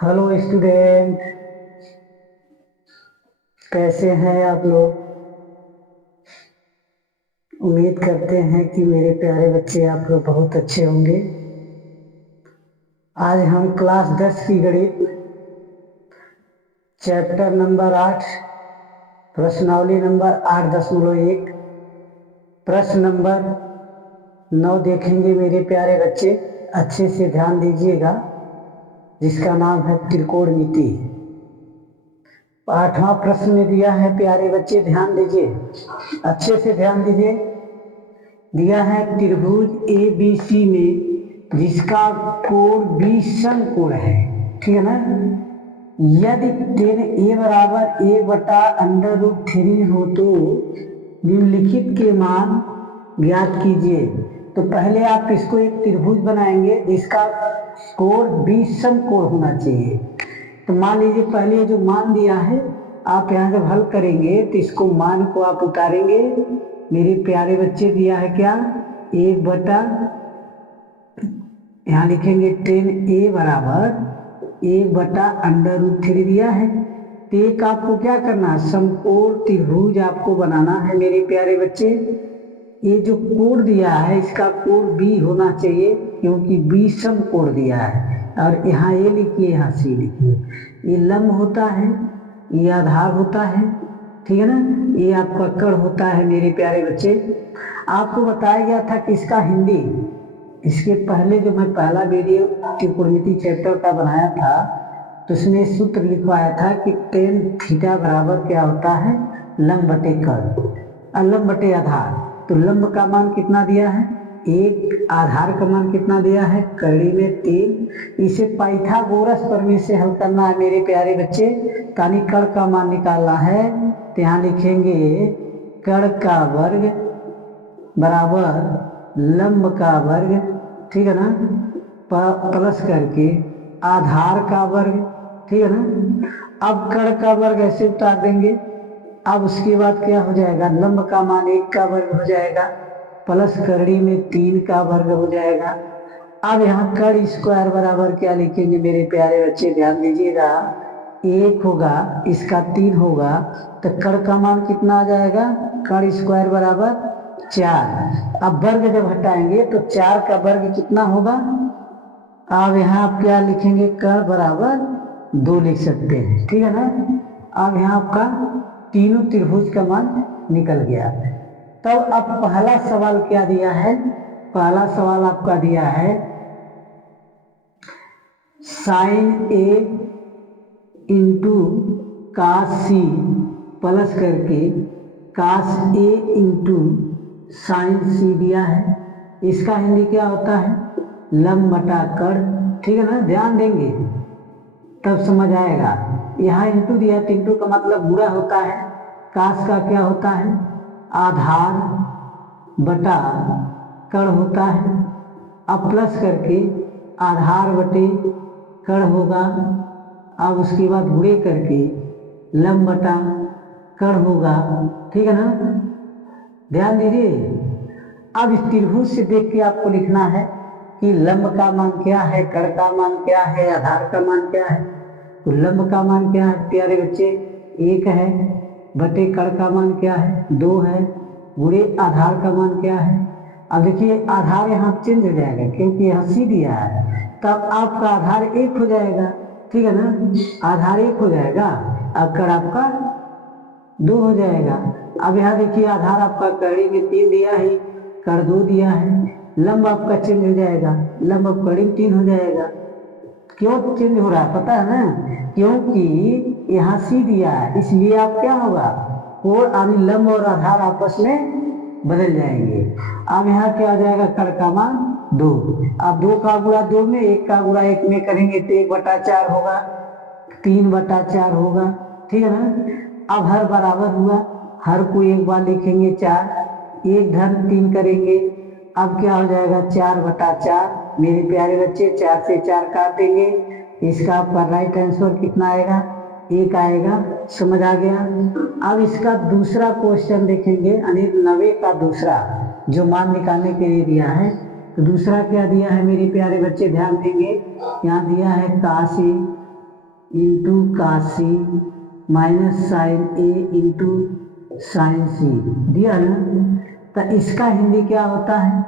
Hello student, कैसे हैं आप लोग। उम्मीद करते हैं कि मेरे प्यारे बच्चे आप लोग बहुत अच्छे होंगे। आज हम क्लास 10 की गणित चैप्टर नंबर 8 प्रश्नावली नंबर 8.1 प्रश्न नंबर 9 देखेंगे मेरे प्यारे बच्चे। अच्छे से ध्यान दीजिएगा, जिसका नाम है त्रिकोणमिति। 8वां प्रश्न में दिया है प्यारे बच्चे, ध्यान दीजिए, अच्छे से ध्यान दीजिए। दिया है त्रिभुज ए बी सी में जिसका कोण बी समकोण है, ठीक है ना। यदि tan a बराबर a/√3 हो तो निम्नलिखित के मान ज्ञात कीजिए। तो पहले आप इसको एक त्रिभुज बनाएंगे जिसका कोण बी समकोण होना चाहिए। तो मान लीजिए पहले जो मान दिया है, आप यहाँ जब हल करेंगे तो इसको मान को आप उतारेंगे। मेरे प्यारे बच्चे दिया है क्या, 1 यहाँ लिखेंगे tan a बराबर 1/√3 दिया है। तो एक आपको क्या करना है, समकोण त्रिभुज आपको बनाना है मेरे प्यारे बच्चे। ये जो कोण दिया है इसका कोण बी होना चाहिए, क्योंकि बी समकोण दिया है। और यहाँ ए लिखिए, यहाँ सी लिखिए। ये लंब होता है, ये आधार होता है, ठीक है ना। ये आपका कर्ण होता है मेरे प्यारे बच्चे। आपको बताया गया था कि इसका हिंदी, इसके पहले जो मैं पहला वीडियो त्रिकोणमिति चैप्टर का बनाया था तो उसमें सूत्र लिखवाया था कि tan थीटा बराबर क्या होता है, लंब बटे कर्ण और लंब बटे आधार। तो लंब का मान कितना दिया है 1, आधार का मान कितना दिया है कड़ी में 3। इसे पाइथागोरस प्रमेय से हल करना है मेरे प्यारे बच्चे। तानी कर्ण का मान निकालना है तो यहाँ लिखेंगे कर्ण का वर्ग बराबर लंब का वर्ग, ठीक है ना, प्लस करके आधार का वर्ग, ठीक है ना। अब कर्ण का वर्ग ऐसे उतार देंगे। अब उसके बाद क्या हो जाएगा, लंब का मान 1 का वर्ग हो जाएगा, प्लस करड़ी में 3 का वर्ग हो जाएगा। अब यहाँ कर्ण स्क्वायर बराबर क्या लिखेंगे मेरे प्यारे बच्चे, ध्यान दीजिएगा। 1 होगा, इसका 3 होगा, तो कर्ण का मान कितना आ जाएगा, कर्ण स्क्वायर बराबर 4। अब वर्ग जब हटाएंगे तो 4 का वर्ग कितना होगा। अब यहाँ आप क्या लिखेंगे, कर्ण बराबर 2 लिख सकते हैं, ठीक है ना। अब यहाँ आपका तीनों त्रिभुज का मान निकल गया। तब अब पहला सवाल क्या दिया है, पहला सवाल आपका दिया है sin a into cos c plus करके cos a into sin c दिया है। इसका हिंदी क्या होता है, लंब बटा कर्ण, ठीक है ना। ध्यान देंगे तब समझ आएगा। यहाँ इंटू दिया है तो इंटू का मतलब गुणा होता है। कास का क्या होता है, आधार बटा कर्ण होता है। अब प्लस करके आधार बटे कर्ण होगा। अब उसके बाद गुणे करके लंब बटा कर्ण होगा, ठीक है ना। ध्यान दीजिए। अब इस त्रिभुज से देख के आपको लिखना है कि लंब का मान क्या है, कर्ण का मान क्या है, आधार का मान क्या है। तो लंब का मान क्या है प्यारे बच्चे, 1 है, बटे कर्ण का मान क्या है 2 है, गुणे आधार का मान क्या है। अब देखिए आधार यहाँ चेंज हो जाएगा क्योंकि यहाँ सी दिया है, तब आपका आधार 1 हो जाएगा, ठीक है ना। आधार 1 हो जाएगा, अब कर्ण आपका 2 हो जाएगा। अब यहाँ देखिए आधार आपका कड़ी में 3 दिया है, कर्ण 2 दिया है। लंब आपका चेंज हो जाएगा, लंब अब कड़ी 3 हो जाएगा। क्यों चेंज हो रहा है पता है ना, क्योंकि यहाँ सी दिया है, इसलिए आप क्या होगा, कोण यानी लंब और आधार आपस में बदल जाएंगे। अब यहाँ क्या हो जाएगा, कर्ण का मान 2। अब 2 का गुणा 2 में, 1 का गुणा 1 में करेंगे तो 1/4 होगा, 3/4 होगा, ठीक है ना। अब हर बराबर हुआ, हर को एक बार लिखेंगे 4, 1 धन 3 करेंगे। अब क्या हो जाएगा 4/4 मेरे प्यारे बच्चे, 4 से 4 काट देंगे। इसका आपका राइट आंसर कितना आएगा, 1 आएगा। समझ आ गया। अब इसका दूसरा क्वेश्चन देखेंगे, यानी 90 का दूसरा जो मान निकालने के लिए दिया है। तो दूसरा क्या दिया है मेरे प्यारे बच्चे, ध्यान देंगे। यहाँ दिया है काशी इंटू कास सी माइनस साइन ए इंटू साइन सी दिया ना। तो इसका हिंदी क्या होता है,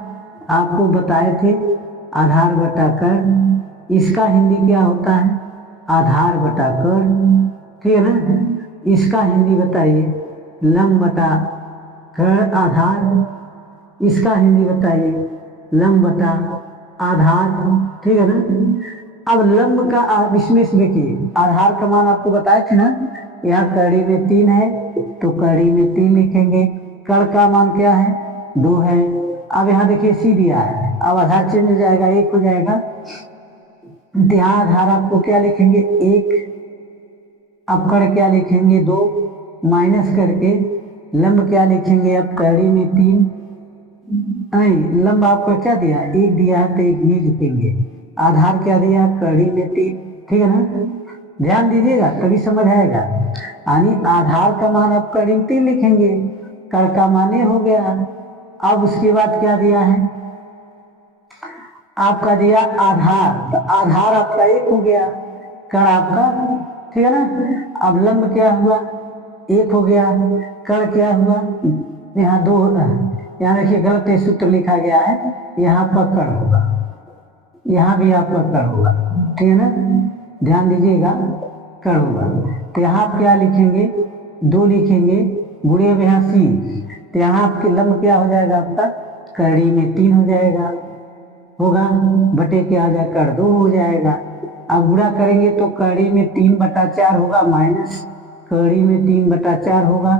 आपको बताए थे, आधार बटा कर। इसका हिंदी क्या होता है, आधार बटा कर, ठीक है ना। इसका हिंदी बताइए, लंब बटा कर आधार। इसका हिंदी बताइए, लंब बटा आधार, ठीक है ना। अब लंब का इसमें से देखिए, आधार का मान आपको बताए थे ना, यहाँ कड़ी में 3 है तो कड़ी में 3 लिखेंगे। कड़ का मान क्या है, 2 है। अब यहाँ देखिए सी दिया है, अब आधार चेंज हो जाएगा, 1 हो जाएगा। यहाँ आधार आपको क्या लिखेंगे, 1। अब कड़ क्या लिखेंगे, 2 माइनस करके लंब क्या लिखेंगे, अब कड़ी में 3 नहीं, लंब आपका क्या दिया, 1 दिया है तो 1 ही लिखेंगे। आधार क्या दिया, कड़ी में 3, ठीक है ना। ध्यान दीजिएगा तभी समझ आएगा। यानी आधार का मान आप कड़ी में 3 लिखेंगे, कड़ का मान हो गया। अब उसके बाद क्या दिया है, आपका दिया आधार, तो आधार आपका 1 हो गया, कड़ आपका, ठीक है ना। अब लंब क्या हुआ, 1 हो गया, कड़ क्या हुआ, यहाँ 2 होगा। यहाँ देखिए गलत सूत्र लिखा गया है, यहाँ पर कड़ होगा, यहाँ भी आपका कड़ होगा, ठीक है ना। ध्यान दीजिएगा, कड़ होगा। तो यहाँ आप क्या लिखेंगे, 2 लिखेंगे, गुणे अब यहाँ सी, तो यहाँ आपके लंब क्या हो जाएगा, आपका कड़ी में 3 हो जाएगा, होगा बटे क्या आ जाएगा, कड़ 2 हो जाएगा। अब गुणा करेंगे तो कड़ी में 3/4 होगा, माइनस कड़ी में 3/4 होगा।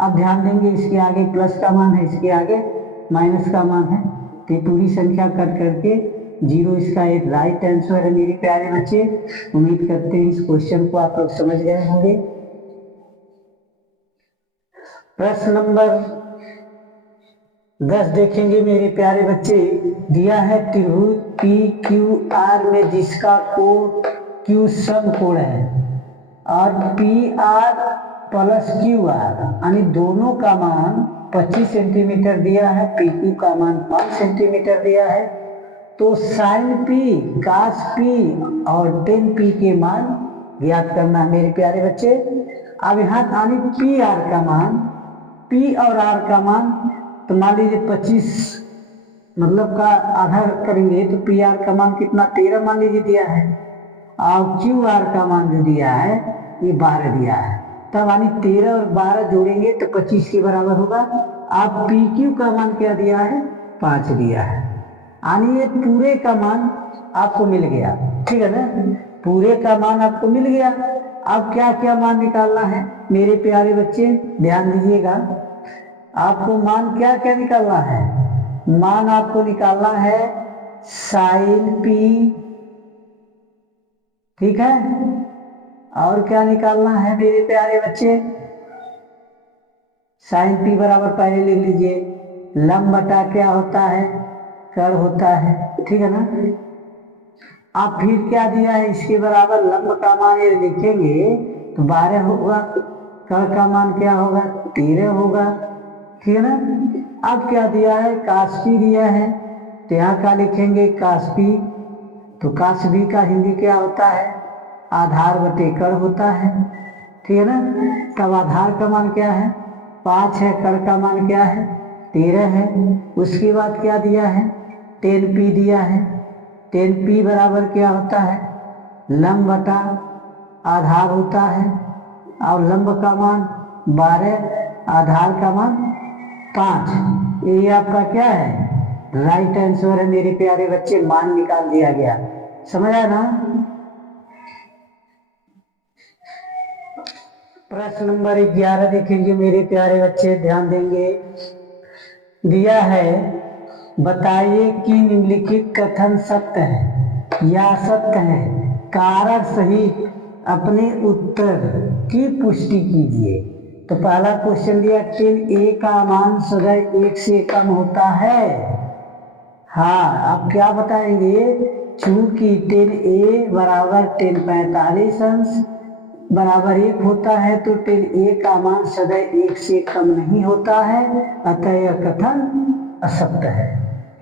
अब ध्यान देंगे, इसके आगे प्लस का मान है, इसके आगे माइनस का मान है, तो पूरी संख्या कट करके 0 इसका एक राइट आंसर है मेरे प्यारे बच्चे। उम्मीद करते हैं इस क्वेश्चन को आप लोग समझ गए होंगे। प्रश्न नंबर 10 देखेंगे मेरे प्यारे बच्चे। दिया है त्रिभुज PQR में जिसका कोण Q समकोण है और PR प्लस QR, यानी दोनों का मान 25 सेंटीमीटर दिया है, PQ का मान 5 सेंटीमीटर दिया है। तो साइन P, cos P और tan P के मान ज्ञात करना है मेरे प्यारे बच्चे। अब यहाँ यानी PR का मान, P और R का मान, तो मान लीजिए 25 मतलब का आधा करेंगे तो PR का मान कितना, 13 मान लीजिए दिया है, और QR का मान जो दिया है ये 12 दिया है। तब यानी 13 और 12 जोड़ेंगे तो 25 के बराबर होगा। आप PQ का मान क्या दिया है, 5 दिया है, यानी ये पूरे का मान आपको मिल गया, ठीक है ना। पूरे का मान आपको मिल गया। अब क्या क्या मान निकालना है मेरे प्यारे बच्चे, ध्यान दीजिएगा। आपको मान क्या क्या निकालना है, मान आपको निकालना है साइन P, ठीक है, और क्या निकालना है मेरे प्यारे बच्चे, साइन P बराबर पहले लिख लीजिए, लंब बटा क्या होता है, कड़ होता है, ठीक है ना। आप फिर क्या दिया है, इसके बराबर लंब का मान ये लिखेंगे तो 12 होगा, कड़ का मान क्या होगा, 13 होगा, ठीक है ना। अब क्या दिया है, cos P दिया है, तो यहाँ क्या लिखेंगे, cos P, तो cos B का हिंदी क्या होता है, आधार बटे कड़ होता है, ठीक है ना। तब आधार का मान क्या है, 5 है, कड़ का मान क्या है, 13 है। उसके बाद क्या दिया है, tan P दिया है, tan P बराबर क्या होता है, लंब बटा आधार होता है, और लंब का मान 12, आधार का मान 5। ये आपका क्या है, राइट आंसर है मेरे प्यारे बच्चे, मान निकाल दिया गया। समझ आया ना। प्रश्न नंबर 11 देखेंगे मेरे प्यारे बच्चे, ध्यान देंगे। दिया है, बताइए कि निम्नलिखित कथन सत्य है या असत्य है, कारण सहित अपने उत्तर की पुष्टि कीजिए। तो पहला क्वेश्चन दिया, tan A का मान सदैव 1 से कम होता है। हाँ, अब क्या बताएंगे, चूंकि tan A बराबर tan 45 अंश बराबर 1 होता है तो tan A का मान सदैव 1 से कम नहीं होता है, अतः यह कथन असत्य है।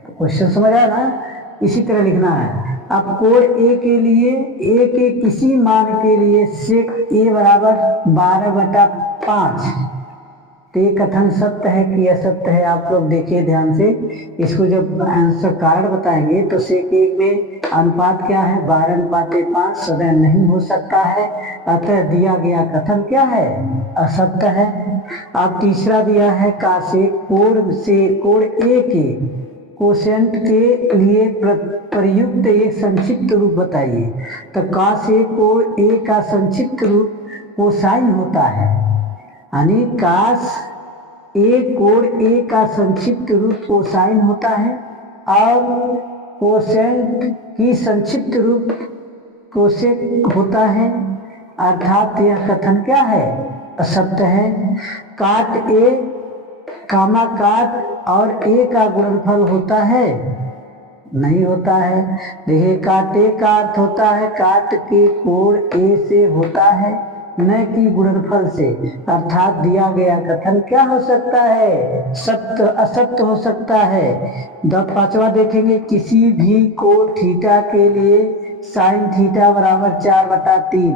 क्वेश्चन समझ आया ना। इसी तरह लिखना है। अब कोड ए के लिए, ए के किसी मान के लिए सेक ए बराबर 12/5, तो ये कथन सत्य है कि असत्य है? आप लोग देखिए ध्यान से। इसको जब आंसर कारण बताएंगे तो सेक एक में अनुपात क्या है? 12/5 सदैव नहीं हो सकता है, अतः दिया गया कथन क्या है? असत्य है। अब तीसरा दिया है का से कोड ए के कोशेंट के लिए प्रयुक्त एक संक्षिप्त रूप बताइए। तो का से कोड ए का संक्षिप्त रूप कोसाइन होता है, यानी काश ए कोड ए का संक्षिप्त रूप कोसाइन होता है और कोसेंट की संक्षिप्त रूप कोसेक होता है, अर्थात यह कथन क्या है? असत्य है। काट ए कामा काट और ए का गुणनफल होता है? नहीं होता है। देखिए काट ए का अर्थ होता है काट के कोड ए से होता है, न कि गुणनफल से, अर्थात दिया गया कथन क्या हो सकता है? सत्य असत्य हो सकता है। 5वां देखेंगे, किसी भी कोड थीटा के लिए साइन थीटा बराबर 4/3,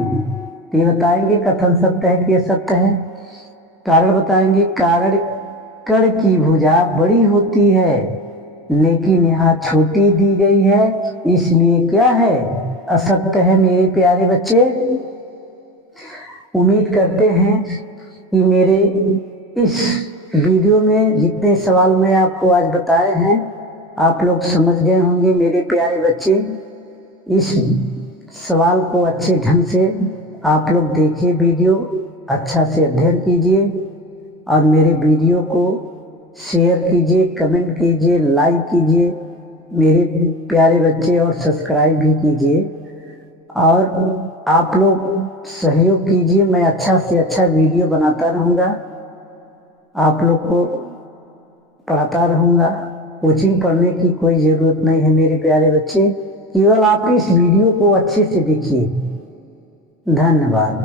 ये बताएंगे कथन सत्य है कि असत्य है। कारण बताएंगे, कारण कण की भुजा बड़ी होती है लेकिन यहाँ छोटी दी गई है, इसलिए क्या है? असत्य है। मेरे प्यारे बच्चे, उम्मीद करते हैं कि मेरे इस वीडियो में जितने सवाल मैं आपको आज बताए हैं आप लोग समझ गए होंगे। मेरे प्यारे बच्चे, इस सवाल को अच्छे ढंग से आप लोग देखिए, वीडियो अच्छा से अध्ययन कीजिए और मेरे वीडियो को शेयर कीजिए, कमेंट कीजिए, लाइक कीजिए मेरे प्यारे बच्चे, और सब्सक्राइब भी कीजिए। और आप लोग सहयोग कीजिए, मैं अच्छा से अच्छा वीडियो बनाता रहूँगा, आप लोग को पढ़ाता रहूँगा। कोचिंग पढ़ने की कोई ज़रूरत नहीं है मेरे प्यारे बच्चे, केवल आप इस वीडियो को अच्छे से देखिए। धन्यवाद।